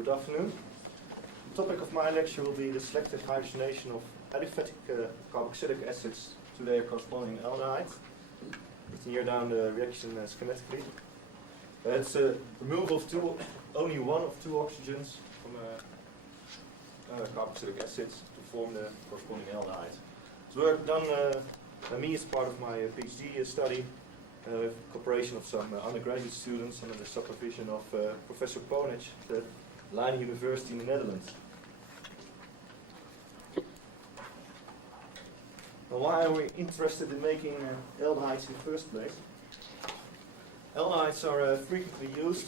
Good afternoon. The topic of my lecture will be the selective hydrogenation of aliphatic carboxylic acids to their corresponding aldehydes. You can hear down the reaction schematically. It's a removal of only one of two oxygens from carboxylic acids to form the corresponding aldehyde. It's work done by me as part of my PhD study with cooperation of some undergraduate students under the supervision of Professor Ponich at the Leiden University in the Netherlands. Now, why are we interested in making aldehydes in the first place? Aldehydes are frequently used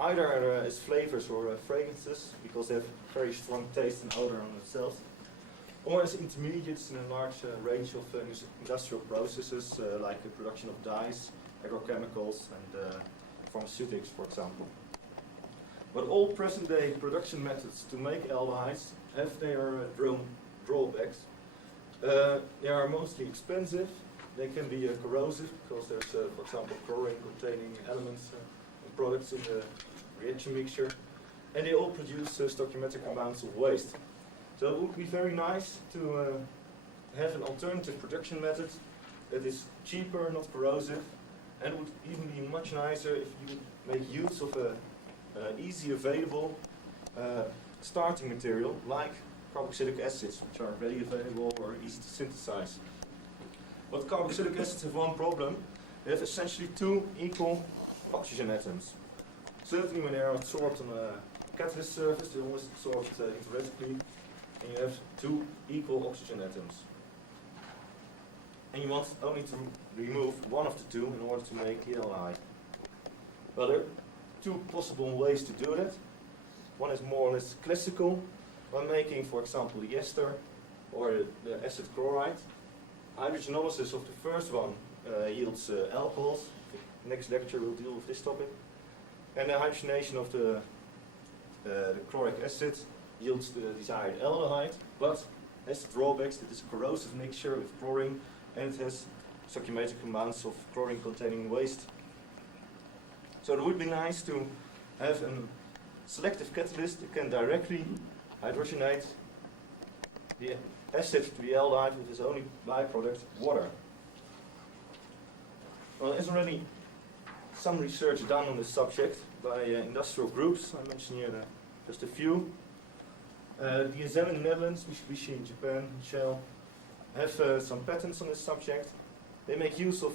either as flavors or fragrances because they have very strong taste and odor on themselves, or as intermediates in a large range of industrial processes like the production of dyes, agrochemicals and pharmaceutics, for example. But all present-day production methods to make aldehydes have their drawbacks. They are mostly expensive. They can be corrosive because there's, for example, chlorine-containing elements and products in the reaction mixture, and they all produce stoichiometric amounts of waste. So it would be very nice to have an alternative production method that is cheaper, not corrosive, and would even be much nicer if you would make use of an easy available starting material like carboxylic acids, which are readily available or easy to synthesize. But carboxylic acids have one problem. They have essentially two equal oxygen atoms. Certainly when they are absorbed on a catalyst surface, they're always absorbed theoretically, and you have two equal oxygen atoms. And you want only to remove one of the two in order to make the aldehyde. Well, there are two possible ways to do that. One is more or less classical, by making, for example, the ester or the acid chloride. Hydrogenolysis of the first one yields alcohols. The next lecture will deal with this topic. And the hydrogenation of the chloric acid yields the desired aldehyde, but has drawbacks. It is a corrosive mixture with chlorine, and it has stoichiometric amounts of chlorine-containing waste. So it would be nice to have a selective catalyst that can directly hydrogenate the acid to the aldehyde with its only byproduct, water. Well, there's already some research done on this subject by industrial groups. I mention here just a few. DSM in the Netherlands, Mitsubishi in Japan, Shell, have some patents on this subject. They make use of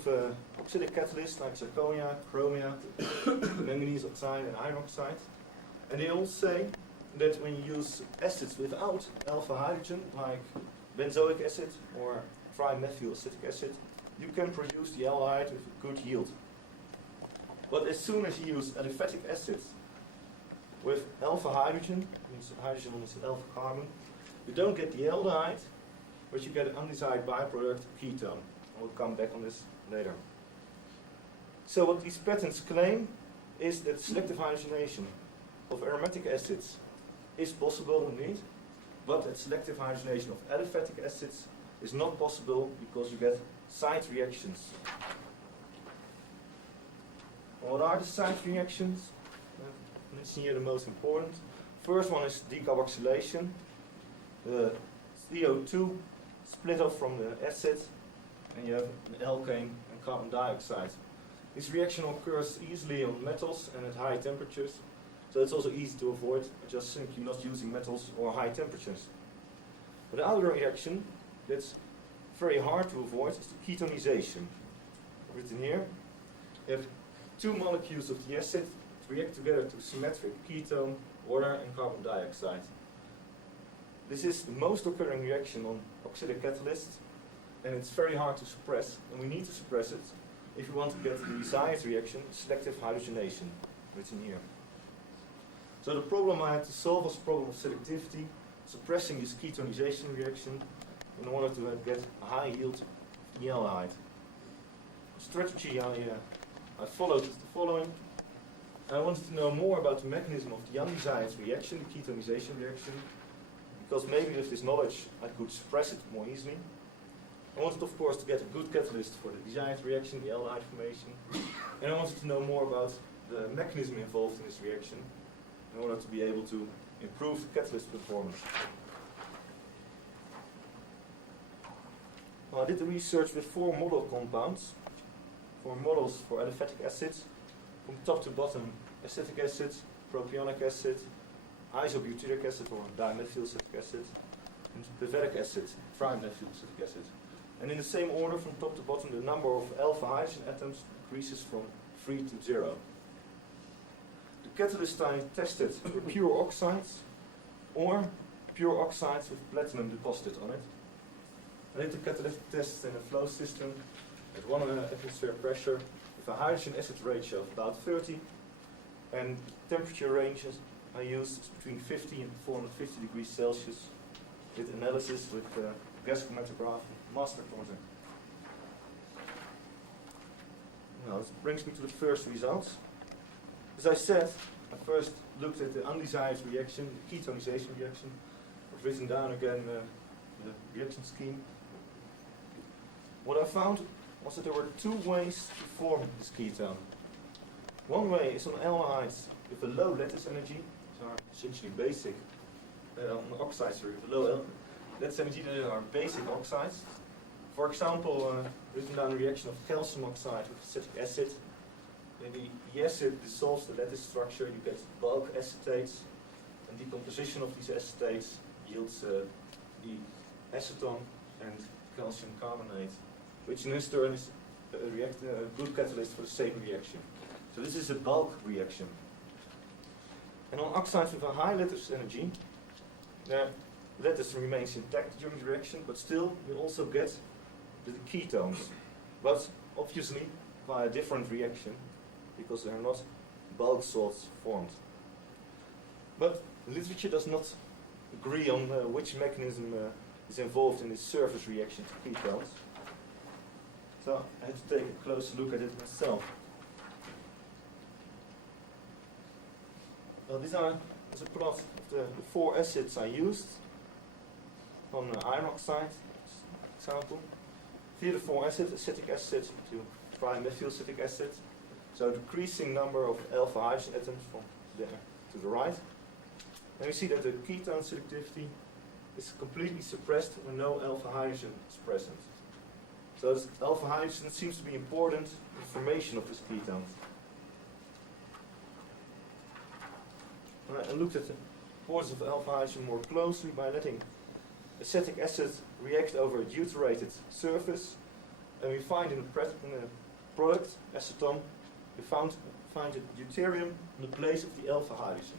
oxylic catalysts like zirconia, chromia, manganese oxide and iron oxide. And they all say that when you use acids without alpha hydrogen, like benzoic acid or trimethylacetic acid, you can produce the aldehyde with a good yield. But as soon as you use aliphatic acids with alpha hydrogen, means hydrogen on this alpha carbon, you don't get the aldehyde, but you get an undesired byproduct, ketone. We'll come back on this later. So what these patents claim is that selective hydrogenation of aromatic acids is possible indeed, but that selective hydrogenation of aliphatic acids is not possible because you get side reactions. What are the side reactions? Let's see here the most important. First one is decarboxylation. The CO2 split off from the acid, and you have an alkane and carbon dioxide. This reaction occurs easily on metals and at high temperatures, so it's also easy to avoid by just simply not using metals or high temperatures. But the other reaction that's very hard to avoid is the ketonization. Written here, you have two molecules of the acid react together to symmetric ketone, water and carbon dioxide. This is the most occurring reaction on oxylic catalysts, and it's very hard to suppress, and we need to suppress it if we want to get the desired reaction, selective hydrogenation, written here. So the problem I had to solve was the problem of selectivity, suppressing this ketonization reaction in order to get a high yield of the aldehyde. The strategy I followed is the following. I wanted to know more about the mechanism of the undesired reaction, the ketonization reaction, because maybe with this knowledge I could suppress it more easily. I wanted, of course, to get a good catalyst for the desired reaction, the aldehyde formation, and I wanted to know more about the mechanism involved in this reaction. in order to be able to improve the catalyst performance. Well, I did the research with 4 model compounds, 4 models for aliphatic acids, from top to bottom: acetic acid, propionic acid, isobutyric acid or dimethylcitric acid, and pavetic acid, trimethylcitric acid. And in the same order from top to bottom, the number of alpha hydrogen atoms decreases from 3 to 0. The catalysts I tested were pure oxides or pure oxides with platinum deposited on it. I did the catalytic tests in a flow system at 1 atmosphere pressure with a hydrogen acid ratio of about 30, and temperature ranges I used is between 50 and 450 degrees Celsius with analysis with gas chromatograph and mass spectrometer. Now this brings me to the first results. As I said, I first looked at the undesired reaction, the ketonization reaction. I've written down again the reaction scheme. What I found was that there were 2 ways to form this ketone. One way is on aldehydes with a low lattice energy, so are essentially basic, on oxides with a low lattice energy, they are basic oxides. For example, written down a reaction of calcium oxide with acetic acid. The acid dissolves the lattice structure, you get bulk acetates, and decomposition of these acetates yields the acetone and calcium carbonate, which in this turn is a good catalyst for the same reaction. So this is a bulk reaction. And on oxides with a high lattice energy, the lattice remains intact during the reaction, but still you also get the ketones, but obviously via a different reaction, because there are not bulk salts formed. But the literature does not agree on which mechanism is involved in this surface reaction to ketones. So I had to take a closer look at it myself. Well, these are as a plot of the 4 acids I used on iron oxide, example. Here the 4 acids, acetic acid to trimethylcitric acid. So decreasing number of alpha hydrogen atoms from there to the right. And we see that the ketone selectivity is completely suppressed when no alpha hydrogen is present. So this alpha hydrogen seems to be important in the formation of this ketone. I looked at the importance of alpha hydrogen more closely by letting acetic acid react over a deuterated surface, and we find in the product, acetone, we find a deuterium in the place of the alpha hydrogen.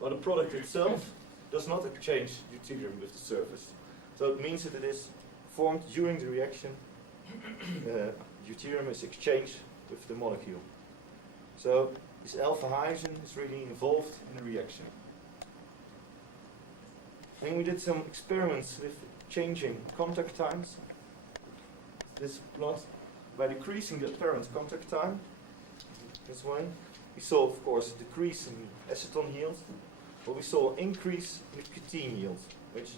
While the product itself does not exchange deuterium with the surface. So it means that it is formed during the reaction, deuterium is exchanged with the molecule. So this alpha hydrogen is really involved in the reaction. And we did some experiments with changing contact times. This plot, by decreasing the apparent contact time, this way, we saw, of course, a decrease in acetone yield, but we saw an increase in the ketene yield, which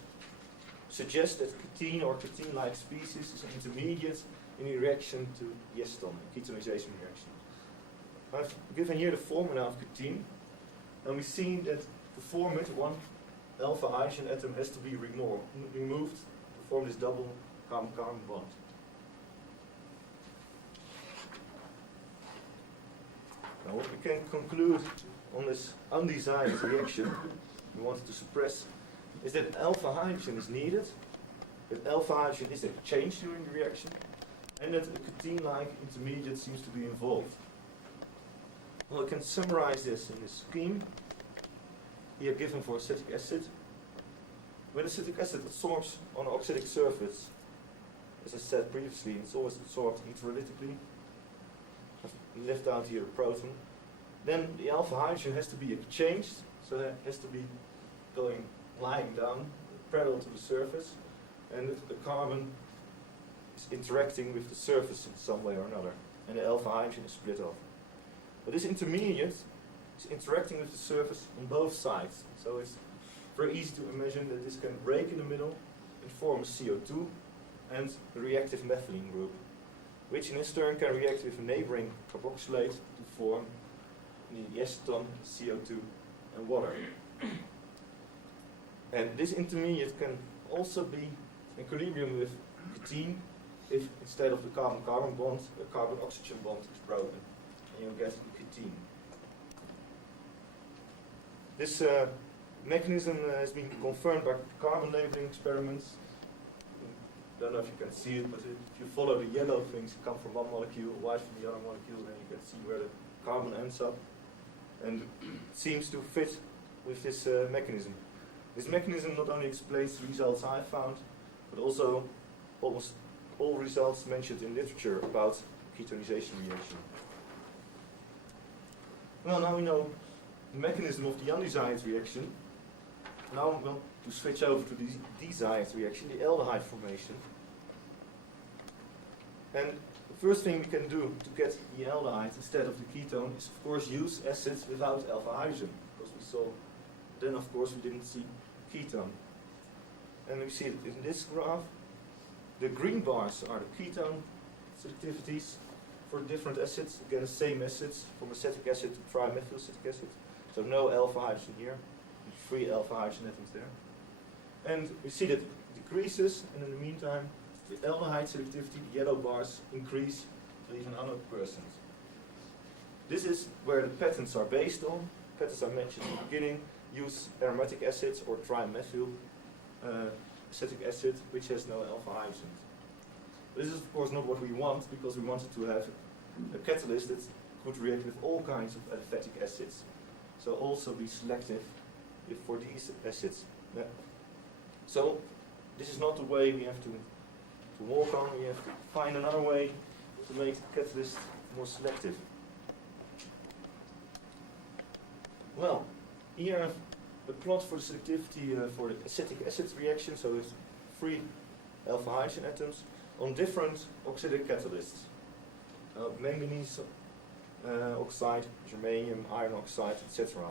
suggests that ketene or ketene-like species is an intermediate in the reaction to the acetone, ketonization reaction. I've given here the formula of ketene, and we see that to form it, 1 alpha hydrogen atom has to be removed to form this double carbon-carbon bond. Now what we can conclude on this undesired reaction we wanted to suppress is that alpha hydrogen is needed, that alpha hydrogen is exchanged during the reaction, and that a ketene-like intermediate seems to be involved. Well, I can summarize this in this scheme, here given for acetic acid. When acetic acid absorbs on an oxidic surface, as I said previously, it's always absorbed electrolytically. I've left out here a proton. Then the alpha hydrogen has to be exchanged, so it has to be lying down parallel to the surface, and the carbon is interacting with the surface in some way or another, and the alpha hydrogen is split off. But this intermediate is interacting with the surface on both sides, so it's very easy to imagine that this can break in the middle and form a CO2 and a reactive methylene group, which in its turn can react with a neighboring carboxylate to form the acetone CO2 and water. And this intermediate can also be in equilibrium with ketene if instead of the carbon-carbon bond, the carbon-oxygen bond is broken, and you get ketene. This mechanism has been confirmed by carbon labeling experiments. I don't know if you can see it, but if you follow the yellow things come from one molecule, white from the other molecule, then you can see where the carbon ends up. And it seems to fit with this mechanism. This mechanism not only explains the results I found, but also almost all results mentioned in literature about ketonization reaction. Well, now we know the mechanism of the undesired reaction. Now I'm going to switch over to the desired reaction, the aldehyde formation. And the first thing we can do to get the aldehyde instead of the ketone is of course use acids without alpha hydrogen, because we saw then of course we didn't see ketone. And we see it in this graph. The green bars are the ketone selectivities for different acids. Again, the same acids from acetic acid to trimethylacetic acid. So no alpha hydrogen here, 3 alpha hydrogen atoms there. And we see that it decreases, and in the meantime, the aldehyde selectivity, the yellow bars, increase to even 100%. This is where the patents are based on. Patents I mentioned in the beginning use aromatic acids or trimethyl acetic acid, which has no alpha hydrogens. This is of course not what we want, because we wanted to have a catalyst that could react with all kinds of aliphatic acids. So also be selective for these acids. Yeah. So this is not the way we have to walk on. We have to find another way to make the catalyst more selective. Well, here I have a plot for the selectivity for the acetic acid reaction, so with 3 alpha hydrogen atoms on different oxidic catalysts. Manganese oxide, germanium, iron oxide, etc.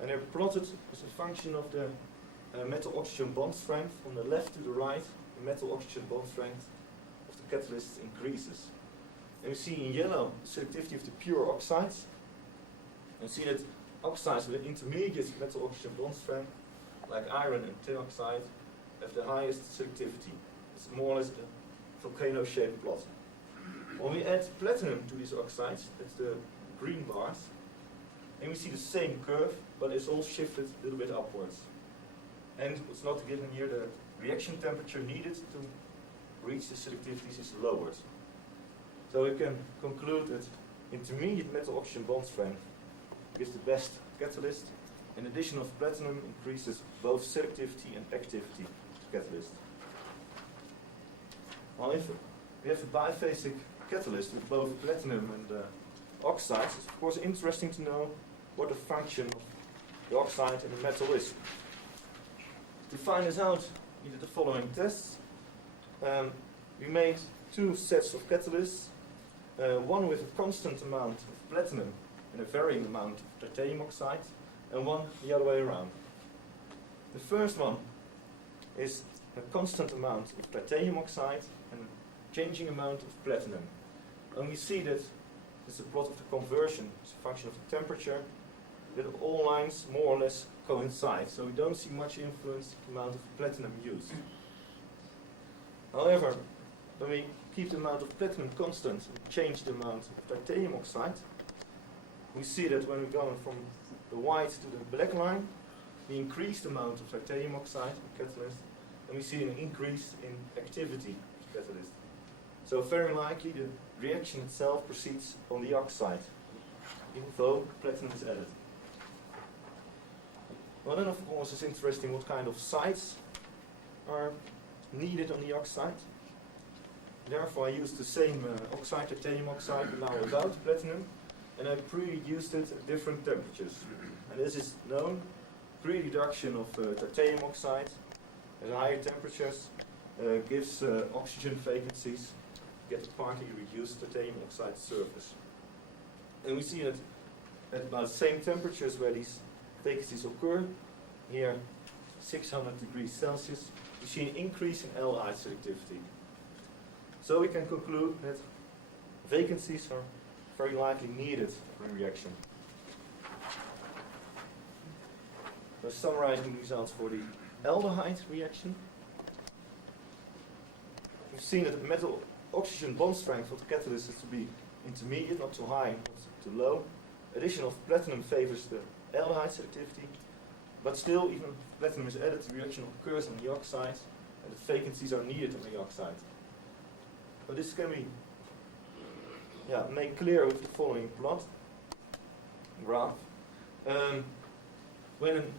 And they're plotted as a function of the metal-oxygen bond strength. From the left to the right, the metal-oxygen bond strength of the catalyst increases. And we see in yellow the selectivity of the pure oxides. And see that oxides with an intermediate metal-oxygen bond strength, like iron and tin oxide, have the highest selectivity. It's more or less a volcano-shaped plot. When we add platinum to these oxides, that's the green bars, and we see the same curve, but it's all shifted a little bit upwards. And what's not given here, the reaction temperature needed to reach the selectivities is lowered. So we can conclude that intermediate metal-oxygen bond strength is the best catalyst, and addition of platinum increases both selectivity and activity of the catalyst. Well, if we have a biphasic catalyst with both platinum and oxides, it's of course interesting to know what the function of the oxide and the metal is. To find this out, we did the following tests. We made 2 sets of catalysts, one with a constant amount of platinum and a varying amount of titanium oxide, and one the other way around. The first one is a constant amount of titanium oxide and a changing amount of platinum. And we see that it's a plot of the conversion, it's a function of the temperature, that all lines more or less coincide. So we don't see much influence in the amount of platinum used. However, when we keep the amount of platinum constant and change the amount of titanium oxide, we see that when we're going from the white to the black line, we increase the amount of titanium oxide in the catalyst, and we see an increase in activity of the catalyst. So very likely the reaction itself proceeds on the oxide, even though platinum is added. Well, then of course it's interesting what kind of sites are needed on the oxide. Therefore I used the same oxide, titanium oxide, but now without platinum, and I pre-reduced it at different temperatures. And this is known. Pre-reduction of titanium oxide at higher temperatures gives oxygen vacancies, get a partly reduced titanium oxide surface. And we see that at about the same temperatures where these vacancies occur, here 600 degrees Celsius, we see an increase in aldehyde selectivity. So we can conclude that vacancies are very likely needed for a reaction. So summarizing the results for the aldehyde reaction. We've seen that the metal oxygen bond strength of the catalyst is to be intermediate, not too high, not too low. Addition of platinum favors the aldehyde selectivity, but still, even if platinum is added, the reaction occurs on the oxide, and the vacancies are needed on the oxide. But this can be made clear with the following plot graph. When an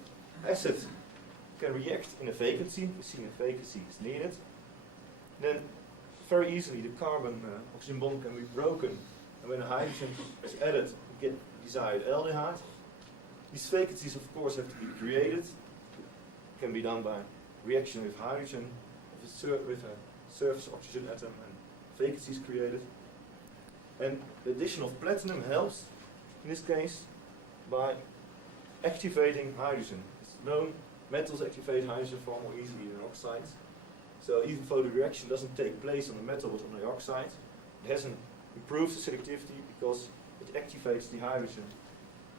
acid can react in a vacancy, we see a vacancy is needed, then very easily the carbon oxygen bond can be broken, and when a hydrogen is added, we get desired aldehyde. These vacancies, of course, have to be created. It can be done by reaction with hydrogen, with a surface oxygen atom, and vacancies created. And the addition of platinum helps, in this case, by activating hydrogen. It's known metals activate hydrogen far more easily than oxides. So even though the reaction doesn't take place on the metal but on the oxide, it has an improved selectivity because it activates the hydrogen,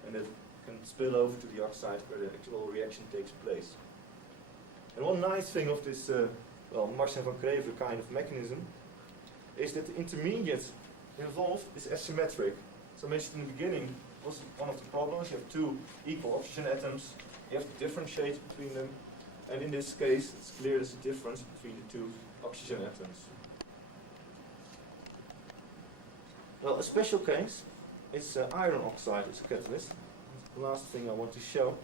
and it can spill over to the oxide where the actual reaction takes place. And one nice thing of this, Mars and van Crever kind of mechanism, is that the intermediate involved is asymmetric. So I mentioned in the beginning, was one of the problems. You have two equal oxygen atoms, you have to differentiate between them, and in this case it's clear there's a difference between the two oxygen atoms. Well, a special case is iron oxide as a catalyst. That's the last thing I want to show.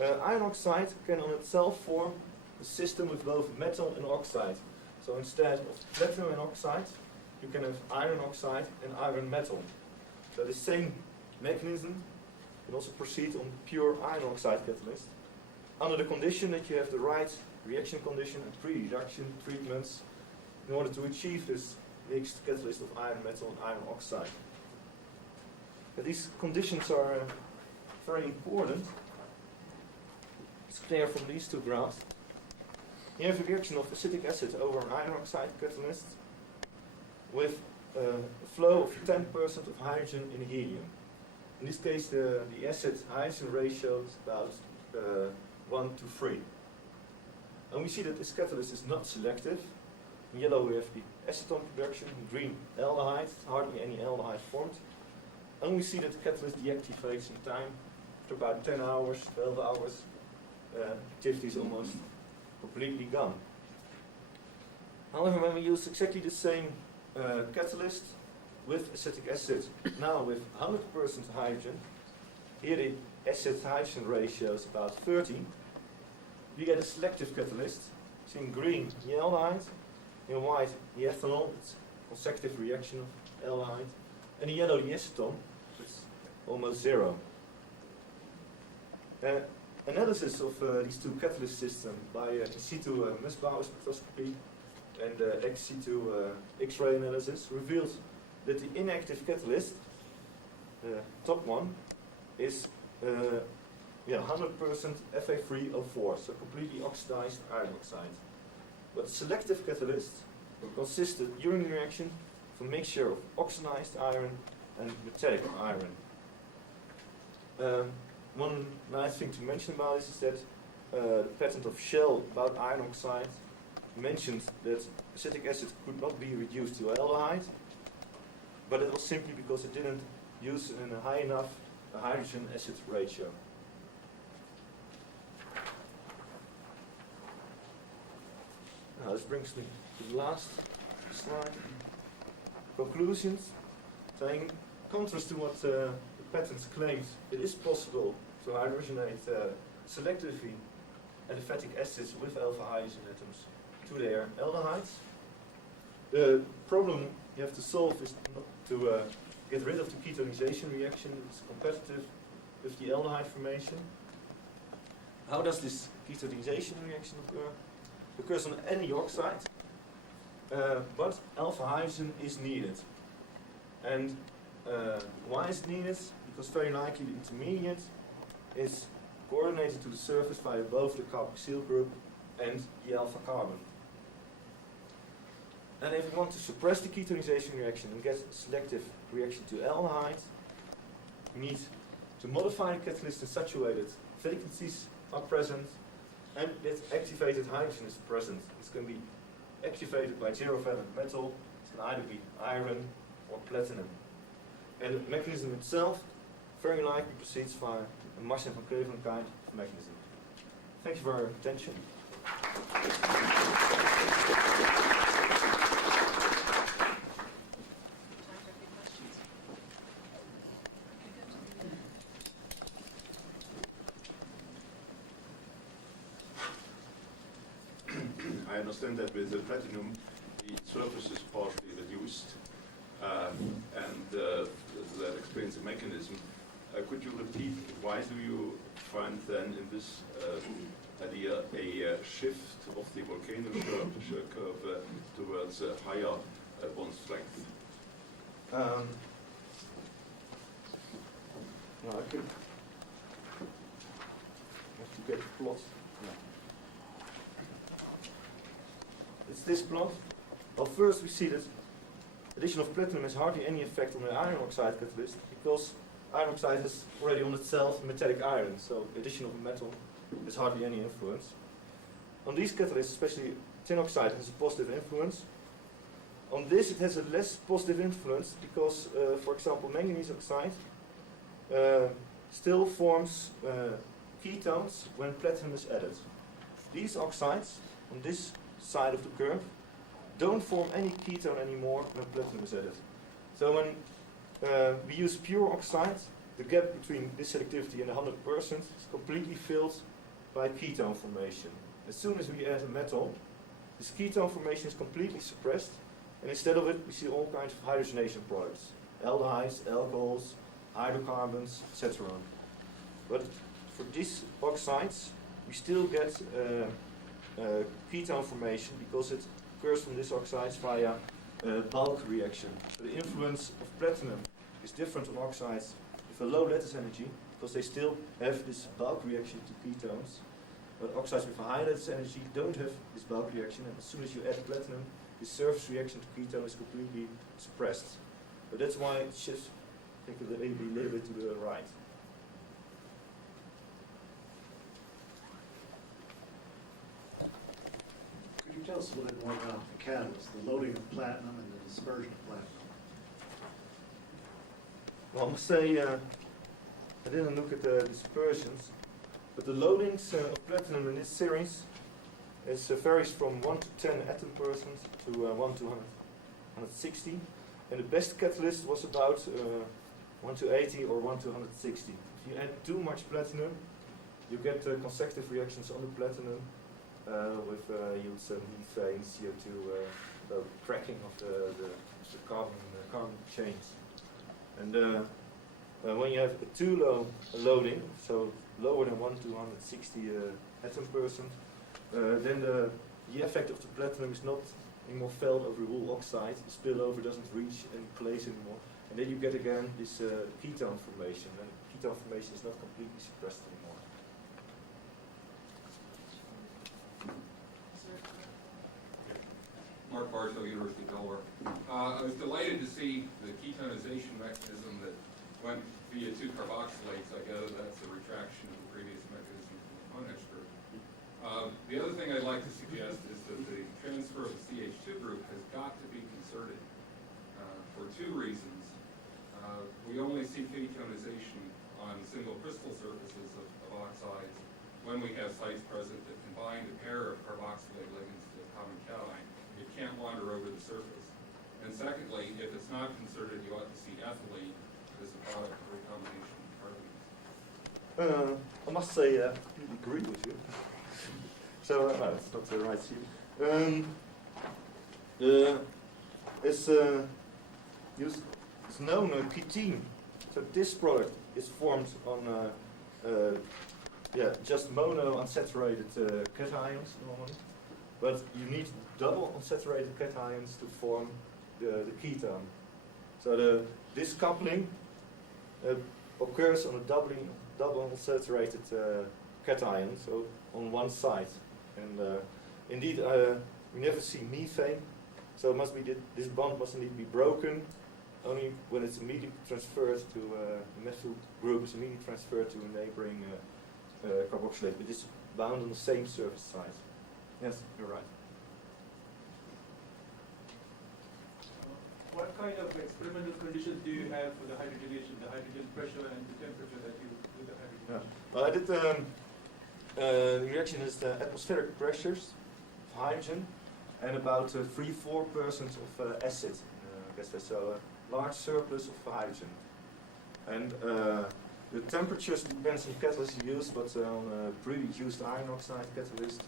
Iron oxide can on itself form a system with both metal and oxide. So instead of platinum and oxide, you can have iron oxide and iron metal. So the same mechanism can also proceed on pure iron oxide catalyst, under the condition that you have the right reaction condition and pre-reduction treatments in order to achieve this mixed catalyst of iron metal and iron oxide. But these conditions are very important. It's clear from these two graphs. You have a reaction of acetic acid over an iron oxide catalyst with a flow of 10% of hydrogen in helium. In this case, the acid-hydrogen ratio is about 1 to 3. And we see that this catalyst is not selective. In yellow we have the acetone production, in green aldehyde, hardly any aldehyde formed. And we see that the catalyst deactivates in time after about 10 hours, 12 hours. Activity is almost completely gone. However, when we use exactly the same catalyst with acetic acid, now with 100% hydrogen, here the acid-hydrogen ratio is about 30, we get a selective catalyst. So in green, the aldehyde, in white, the ethanol, it's a consecutive reaction of aldehyde, and in yellow, the acetone, it's almost zero. Analysis of these two catalyst systems by in situ Nussbauer spectroscopy and ex situ X-ray analysis revealed that the inactive catalyst, the top one, is 100% Fa3O4, so completely oxidized iron oxide. But the selective catalyst consisted during the reaction of a mixture of oxidized iron and metallic iron. One nice thing to mention about this is that the patent of Shell about iron oxide mentioned that acetic acid could not be reduced to aldehyde, but it was simply because it didn't use a high enough hydrogen-acid ratio. Now this brings me to the last slide. Conclusions. So in contrast to what the patent claims, it is possible to hydrogenate selectively aliphatic acids with alpha hydrogen atoms to their aldehydes. The problem you have to solve is not to get rid of the ketonization reaction. It's competitive with the aldehyde formation. How does this ketonization reaction occur? It occurs on any oxide, but alpha hydrogen is needed. And why is it needed? Because very likely the intermediate is coordinated to the surface via both the carboxyl group and the alpha carbon. And if we want to suppress the ketonization reaction and get a selective reaction to aldehyde, we need to modify the catalyst in such a way that vacancies are present, and that activated hydrogen is present. It's going to be activated by zero valent metal. It can either be iron or platinum. And the mechanism itself very likely proceeds via a Martian van Keulen kind of mechanism. Thank you for your attention. I understand that with the platinum, the surface is partially reduced, and that explains the mechanism. Could you repeat, why do you find then in this idea a shift of the volcano curve towards a higher bond strength? No, I could have to get the plot. No. It's this plot. Well, first we see that addition of platinum has hardly any effect on the iron oxide catalyst, because iron oxide has already on itself metallic iron, so addition of a metal has hardly any influence. On these catalysts, especially tin oxide, has a positive influence. On this it has a less positive influence because, for example, manganese oxide still forms ketones when platinum is added. These oxides on this side of the curve don't form any ketone anymore when platinum is added. So when we use pure oxide, the gap between this selectivity and 100% is completely filled by ketone formation. As soon as we add a metal, this ketone formation is completely suppressed, and instead of it we see all kinds of hydrogenation products, aldehydes, alcohols, hydrocarbons, etc. But for these oxides we still get ketone formation because it occurs from these oxides via bulk reaction. So the influence of platinum is different on oxides with a low lattice energy because they still have this bulk reaction to ketones. But oxides with a high lattice energy don't have this bulk reaction, and as soon as you add platinum, the surface reaction to ketone is completely suppressed. But that's why it shifts, I think, a little bit to the right. Could you tell us a little bit more about the catalyst, the loading of platinum and the dispersion of platinum? Well, I must say, I didn't look at the dispersions, but the loadings of platinum in this series varies from 1 to 10 atom percent to 1 to 160, and the best catalyst was about 1 to 80 or 1 to 160. If you add too much platinum, you get consecutive reactions on the platinum with use methane, CO2, cracking of the carbon chains. And when you have a too low loading, so lower than 1 to 160 atom percent, then the effect of the platinum is not anymore felt over the whole oxide. The spillover doesn't reach any place anymore, and then you get again this ketone formation, and ketone formation is not completely suppressed anymore. Mark Bartow, University of Delaware. I was delighted to see the ketonization mechanism that went via 2 carboxylates. I gather that's a retraction of the previous mechanism from the Monex group. The other thing I'd like to suggest is that the transfer of the CH2 group has got to be concerted for 2 reasons. We only see ketonization on single crystal surfaces of oxides when we have sites present that combine a pair of carboxylate ligands to a common cation. It can't wander over the surface. And secondly, if it's not concerted, you ought to see ethylene as a product of recombination of carbonates. I must say, I completely agree with you. So, no, it's not the right view. It's known ketene. So this product is formed on just mono unsaturated cations normally, but you need double unsaturated cations to form the ketone. So this coupling occurs on a double unsaturated cation, so on one side. And indeed, we never see methane, so it must be this bond must indeed be broken only when it's immediately transferred to the methyl group is immediately transferred to a neighboring carboxylate, but it's bound on the same surface side. Yes, you're right. What kind of experimental conditions do you have for the hydrogenation, the hydrogen pressure and the temperature that you do the hydrogenation? Yeah. Well, I did the reaction is the atmospheric pressures of hydrogen and about 3–4% of acid. So a large surplus of hydrogen. And the temperatures depends on the catalyst you use, but on a pre-used iron oxide catalyst,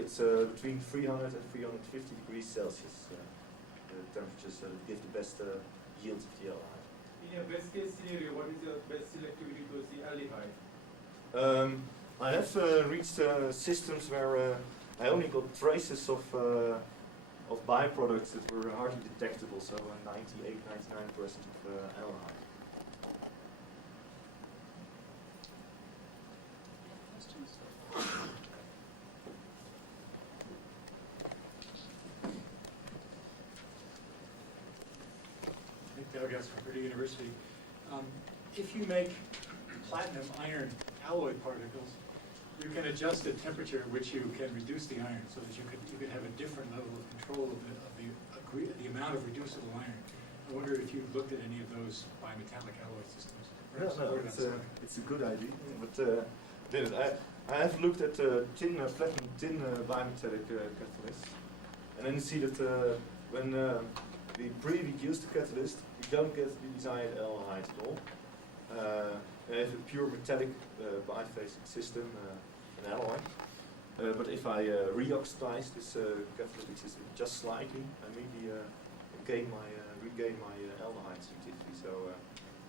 it's between 300 and 350 degrees Celsius. The temperatures that give the best yield of the aldehyde. In your best case scenario, what is your best selectivity towards the aldehyde? I have reached systems where I only got traces of byproducts that were hardly detectable, so 98–99% of aldehyde. Doug from Purdue University. If you make platinum iron alloy particles, you can adjust the temperature at which you can reduce the iron, so that you could have a different level of control of the amount of reducible iron. I wonder if you looked at any of those bimetallic alloy systems. It's a good idea, but I have looked at platinum tin bimetallic catalysts, and then you see that when we pre-reduce the catalyst, you don't get the desired aldehyde at all. I have a pure metallic biphasic system, an alloy. But if I reoxidize this catalytic system just slightly, I maybe regain my aldehyde activity. So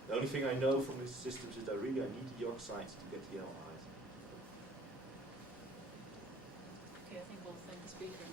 the only thing I know from these systems is that I need the oxides to get the aldehyde. Okay, I think we'll thank the speaker.